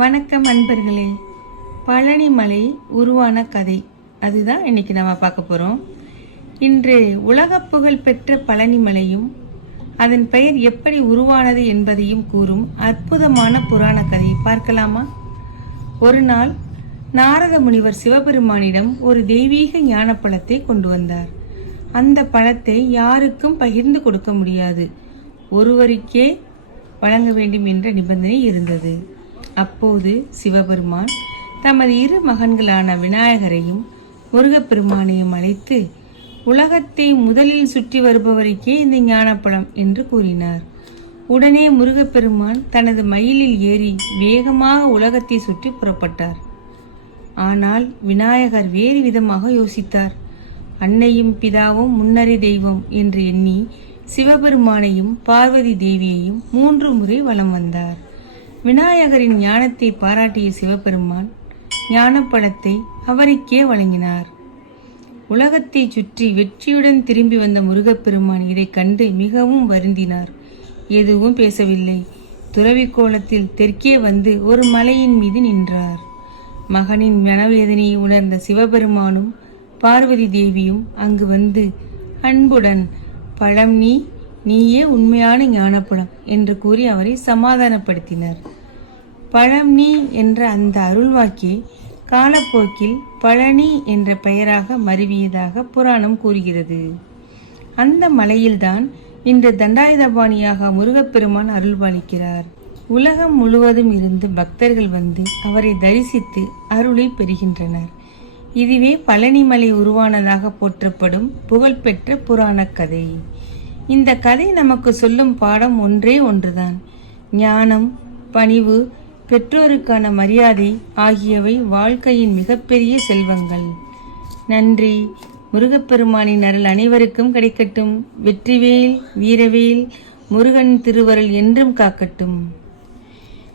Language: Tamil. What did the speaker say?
வணக்கம் அன்பர்களே. பழனி மலை உருவான கதை அதுதான் இன்னைக்கு நம்ம பார்க்க போறோம். இன்று உலக புகழ் பெற்ற பழனி மலையும் அதன் பெயர் எப்படி உருவானது என்பதையும் கூறும் அற்புதமான புராண கதை பார்க்கலாமா? ஒரு நாள் நாரத முனிவர் சிவபெருமானிடம் ஒரு தெய்வீக ஞான பழத்தை கொண்டு வந்தார். அந்த பழத்தை யாருக்கும் பகிர்ந்து கொடுக்க முடியாது, ஒருவருக்கே வழங்க வேண்டும் என்ற நிபந்தனை இருந்தது. அப்போது சிவபெருமான் தமது இரு மகன்களான விநாயகரையும் முருகப்பெருமானையும் அழைத்து, உலகத்தை முதலில் சுற்றி வருபவருக்கே இந்த ஞானப்பழம் என்று கூறினார். உடனே முருகப்பெருமான் தனது மயிலில் ஏறி வேகமாக உலகத்தை சுற்றி புறப்பட்டார். ஆனால் விநாயகர் வேறு விதமாக யோசித்தார். அன்னையும் பிதாவும் முன்னறி தெய்வம் என்று எண்ணி சிவபெருமானையும் பார்வதி தேவியையும் 3 முறை வலம் வந்தார். விநாயகரின் ஞானத்தை பாராட்டிய சிவபெருமான் ஞானப்பழத்தை அவருக்கே வழங்கினார். உலகத்தை சுற்றி வெற்றியுடன் திரும்பி வந்த முருகப்பெருமான் இதை கண்டு மிகவும் வருந்தினார். எதுவும் பேசவில்லை. துறவி கோலத்தில் தெற்கே வந்து ஒரு மலையின் மீது நின்றார். மகனின் மனவேதனையை உணர்ந்த சிவபெருமானும் பார்வதி தேவியும் அங்கு வந்து அன்புடன், பழம் நீயே உண்மையான ஞானப்பழம் என்று கூறி அவரை சமாதானப்படுத்தினர். பழம் நீ என்ற அந்த அருள்வாக்கி காலப்போக்கில் பழனி என்ற பெயராக மருவியதாக புராணம் கூறுகிறது. அந்த மலையில்தான் இன்று தண்டாயுதபாணியாக முருகப்பெருமான் அருள்பாலிக்கிறார். உலகம் முழுவதும் இருந்து பக்தர்கள் வந்து அவரை தரிசித்து அருளை பெறுகின்றனர். இதுவே பழனிமலை உருவானதாக போற்றப்படும் புகழ்பெற்ற புராண கதை. இந்த கதை நமக்கு சொல்லும் பாடம் ஒன்றே ஒன்றுதான். ஞானம், பணிவு, பெற்றோருக்கான மரியாதை ஆகியவை வாழ்க்கையின் மிகப்பெரிய செல்வங்கள். நன்றி. முருகப்பெருமானின் அருள் அனைவருக்கும் கிடைக்கட்டும். வெற்றிவேல், வீரவேல், முருகன் திருவருள் என்றும் காக்கட்டும்.